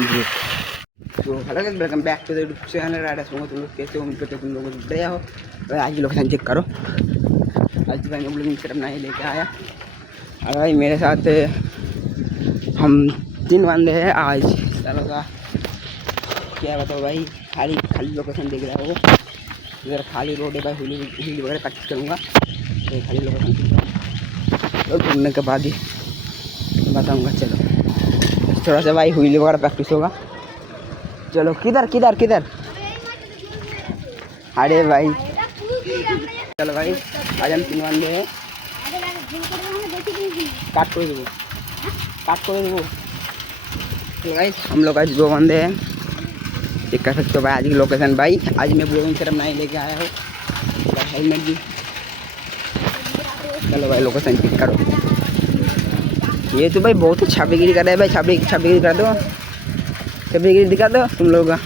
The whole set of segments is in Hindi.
ग्रुप। तो hello guys, welcome back to the YouTube channel riders. तुम लोग कैसे हो? उम्मीद करते हो तुम लोग बढ़िया हो। भाई आज की लोकेशन चेक करो। आज भाई हम लोग सिर्फ नहीं लेके आया। और भाई मेरे साथ हम 3 बंदे हैं आज। चलो का क्या बताओ भाई, खाली खाली लोकेशन देख रहा हो। इधर खाली रोड है भाई, हिल वगैरह प्रैक्टिस करूँगा। तो खाली लोकेशन तो घूमने के बाद ही बताऊँगा। चलो थोड़ा सा भाई व्हील वगैरह प्रैक्टिस होगा। चलो किधर किधर किधर, अरे भाई चलो भाई आज हम 3 बंदे हैं। काट कर देवो, काट कर देवो। तो भाई हम लोग आज 2 बंदे हैं। चेक कर सकते हो भाई आज की लोकेशन। भाई आज मैं ब्लॉगिंग सिर्फ नहीं लेके आया हूँ, हेलमेट भी। चलो भाई लोकेशन चेक करो। ये तो भाई बहुत ही छापेगिरी कर रहा है भाई। छापेगिरी कर दो, छापेगिरी दिखा दो तुम लोग का।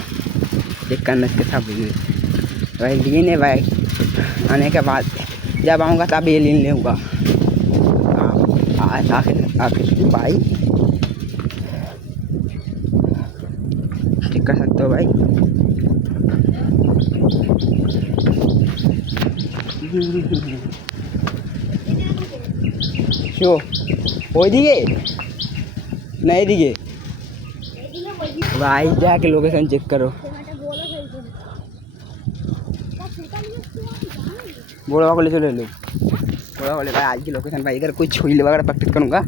चेक करना इसके छापेगिरी भाई। लीन है भाई, आने के बाद जब आऊँगा तब ये लीन लूँगा। आखिर भाई चेक कर सकते हो भाई। क्यों ওই দিকে না এদিকে भाई जाके लोकेशन चेक करो। बोला वाले चले लो, बोला वाले भाई आज की लोकेशन भाई। इधर कोई छुई वगैरह प्रैक्टिस करूँगा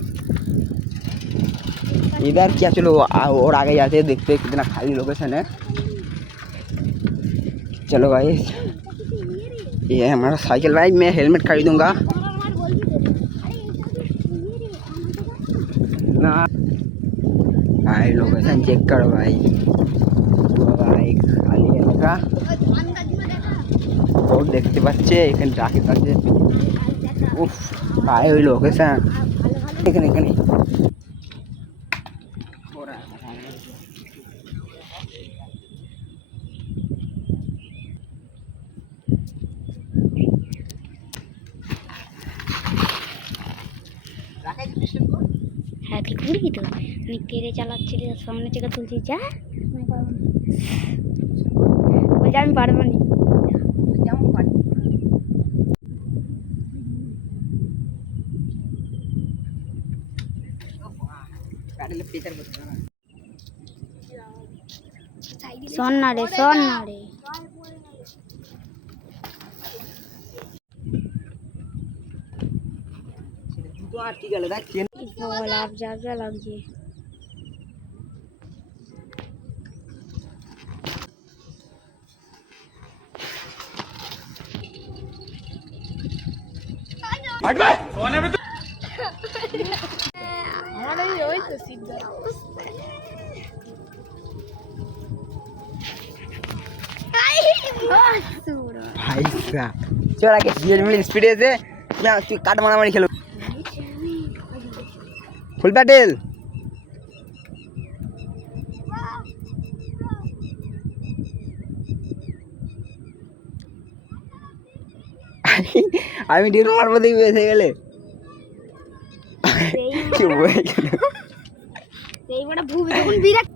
इधर। क्या चलो और आगे जाते हैं, देखते हैं कितना खाली लोकेशन है। चलो भाई ये हमारा साइकिल भाई। मैं हेलमेट खरीदूँगा ना भाई। लोकेशन चेक करो भाई। भाई खाली है लगा और देखते बच्चे एखन जाके करते। उफ भाई ওই লোকেশন এখানে এখানে হ্যাঁ ঠিক বলি তো। আমি তেরে চালাচ্ছি, সামনে থেকে তুলছি। যা বলছি আমি পারবো না। শোন না রে, শোন না রে। तो आज की गल है चेन बोला आप जा लगजे हट बे सोने में। हमारा ही होई तो सीधा भाई साहब चला के रियल में स्पीड से ना तू काट मारा मारी खेलो फुल बैटल। আমি ডিল মারবো দেখবি এসে গেলে কি বলে গেল এই বড় ভূমি যখন বিরাট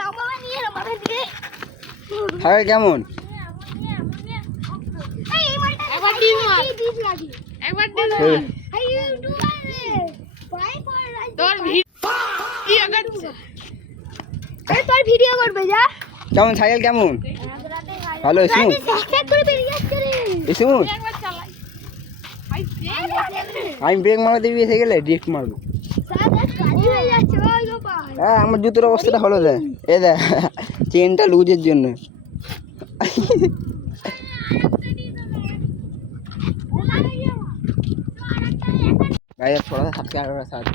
রামবাবা নিয়ে হাই কেমন একবার ডিল মার একবার ডিল মার হাই ইউটিউবার রে বাই ফর তোর ভিডিও করছে এই তোর ভিডিও করবে যা। কেমন সাইকেল কেমন? ভালো স্মুথ সাবস্ক্রাইব করে বেরিয়ে যাচ্ছে রে স্মুথ। একবার চালাই আমি ব্রেক মারা দিবি এসে গেলে ডিরেক্ট মারবো। সাদা কালি হয়ে যাচ্ছে ওই গোপাল। হ্যাঁ আমার জুতোর অবস্থাটা হলো দে এ দে চেনটা লুজের জন্য। भाई थोड़ा सा सब्सक्राइब और साथ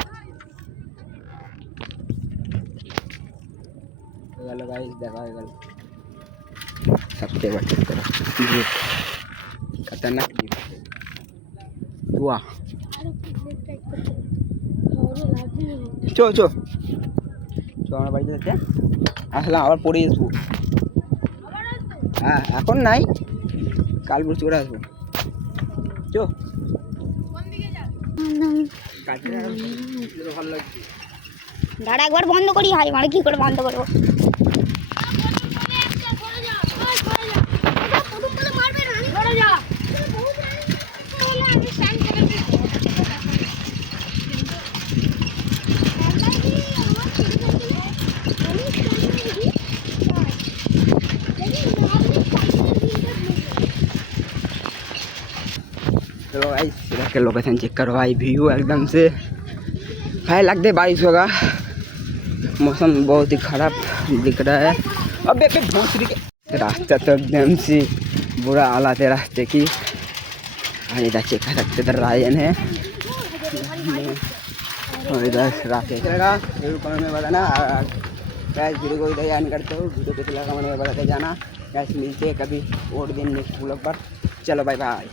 हेलो गाइस देखा है सब्सक्राइब करो। खतरनाक वाह চো চো চো আমরা বাড়িতে যাচ্ছি। আসলাম আবার পড়ে আসবো। হ্যাঁ এখন নাই, কাল পরশু করে আসবো। চো ভালো লাগছে। দাঁড়া একবার বন্ধ করি, হাই মানে কি করে বন্ধ করবো? चलो भाई इधर के लोकेशन चेक करो भाई, व्यू एकदम से भाई लगते बारिश होगा, मौसम बहुत ही खराब दिख रहा है। अबे अबे भोसड़ी के रास्ता तो एकदम से बुरा हालत है रास्ते की। और इधर चेक कर सकते इधर रायन है और इधर रास्ते चलेगा वीडियो कमेंट में बताना। गैस वीडियो को इधर ज्वाइन करते हो, वीडियो कैसे लगा मैंने बताते जाना। गैस मिलते हैं कभी और दिन नेक्स्ट ब्लॉग पर। चलो बाय बाय।